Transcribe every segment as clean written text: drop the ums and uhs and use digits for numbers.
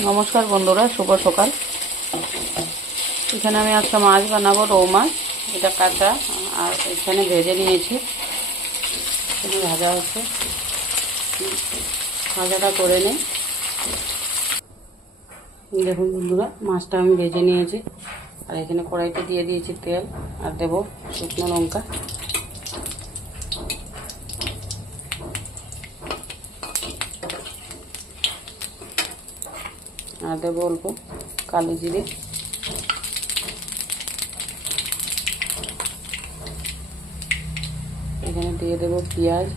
নমস্কার বন্ধুরা, শুভ সকাল। এখানে আমি একটা মাছ বানাবো, রৌ মাছ। এটা কাঁচা, আর এখানে ভেজে নিয়েছি। এখানে ভাজা হচ্ছে, ভাজাটা করে নিই। দেখুন বন্ধুরা, মাছটা আমি ভেজে নিয়েছি। আর এখানে কড়াইতে দিয়ে দিয়েছি তেল, আর দেবো শুকনো লঙ্কা, আর দেবো অল্প কালো জিরে, এখানে দিয়ে দেবো পেঁয়াজ,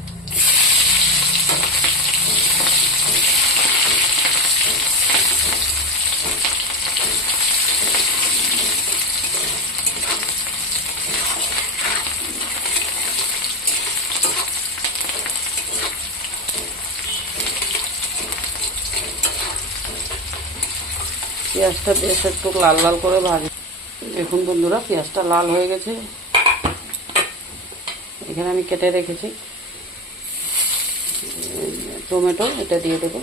পেঁয়াজটা বেশ একটু লাল লাল করে ভাজি। দেখুন বন্ধুরা, পেঁয়াজটা লাল হয়ে গেছে। এখানে আমি কেটে রেখেছি টমেটো, এটা দিয়ে দেবো।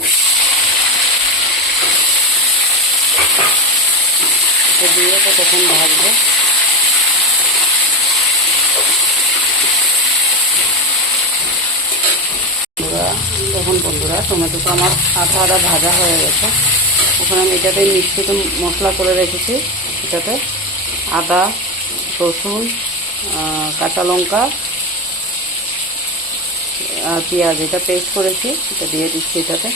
এটা দিয়ে তখন ভাজবো। দেখুন বন্ধুরা, টমেটোটা আমার আধা আধা ভাজা হয়ে গেছে। ওখানে আমি এটাতে মিক্সিতে মশলা করে রেখেছি। এটাতে আদা, রসুন, কাঁচা লঙ্কা আর পেঁয়াজ, এটা পেস্ট করেছি, এটা দিয়ে দিচ্ছি এটাতে।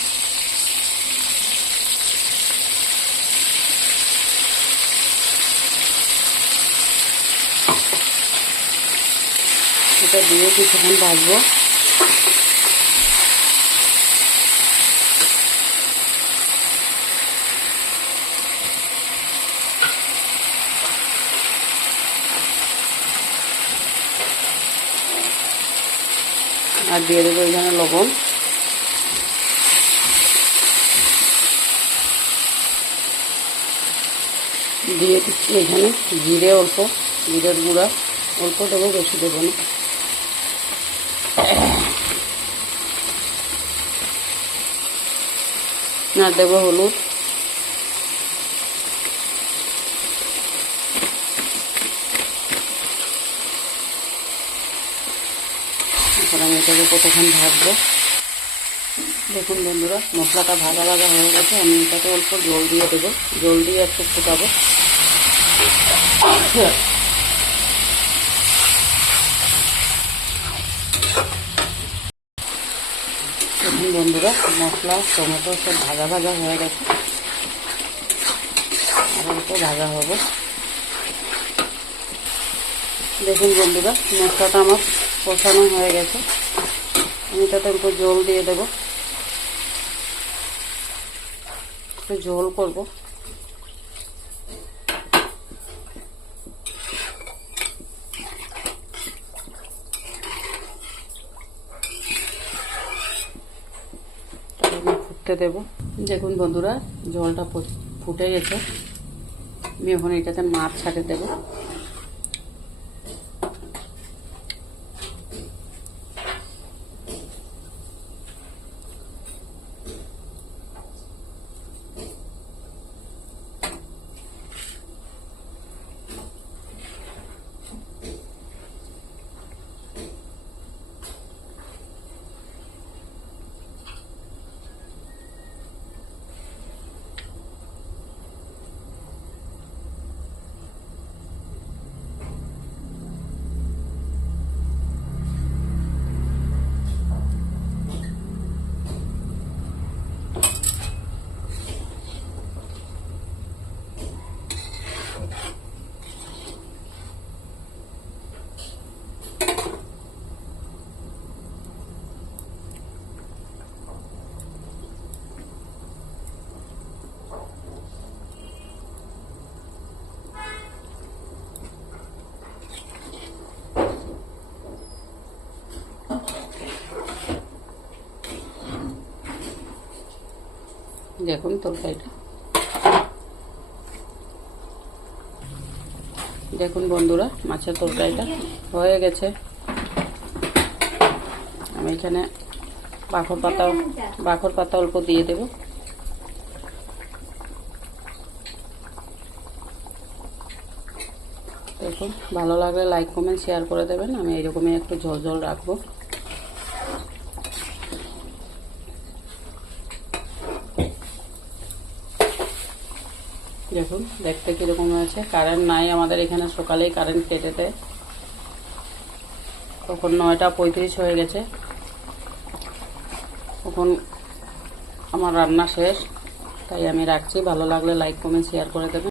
এটা দিয়ে কিছুক্ষণ ভাজবো। আর দিয়ে দেবো এখানে লবণ, দিয়ে দিচ্ছি এখানে জিরে, অল্প জিরের গুঁড়া অল্প দেবো, বেশি দেবো না। আর দেবো হলুদ, এখন আমি এটাকে কতক্ষণ ভাজবো। দেখুন বন্ধুরা, মশলাটা ভাজা ভাজা হয়ে গেছে। আমি এটাতে অল্প জল দিয়ে দেবো, জল দিয়ে একটু ফুটাবো। দেখুন বন্ধুরা, মশলা টমেটো সব ভাজা ভাজা হয়ে গেছে, আর অল্প ভাজা হবে। দেখুন বন্ধুরা, মশলাটা আমার কষানো হয়ে গেছে। আমি এটাতে অল্প জল দিয়ে দেবো, একটু ঝোল করবো। তারপরে ফুটতে দেবো। দেখুন বন্ধুরা, জলটা ফুটে গেছে। আমি এখন এটাতে মাছ ছাড়ে দেবো। দেখুন তরকারিটা, দেখুন বন্ধুরা, মাছের তরকারিটা হয়ে গেছে। আমি এখানে বাখর পাতা অল্প দিয়ে দেব। দেখুন, ভালো লাগলে লাইক কমেন্ট শেয়ার করে দেবেন। আমি এইরকমই একটু ঝোল ঝোল রাখবো। দেখুন দেখতে কীরকম হয়েছে। কারেন্ট নাই আমাদের এখানে, সকালেই কারেন্ট কেটে দেয়। তখন 9:35 হয়ে গেছে। তখন আমার রান্না শেষ, তাই আমি রাখছি। ভালো লাগলে লাইক কমেন্ট শেয়ার করে দেবেন।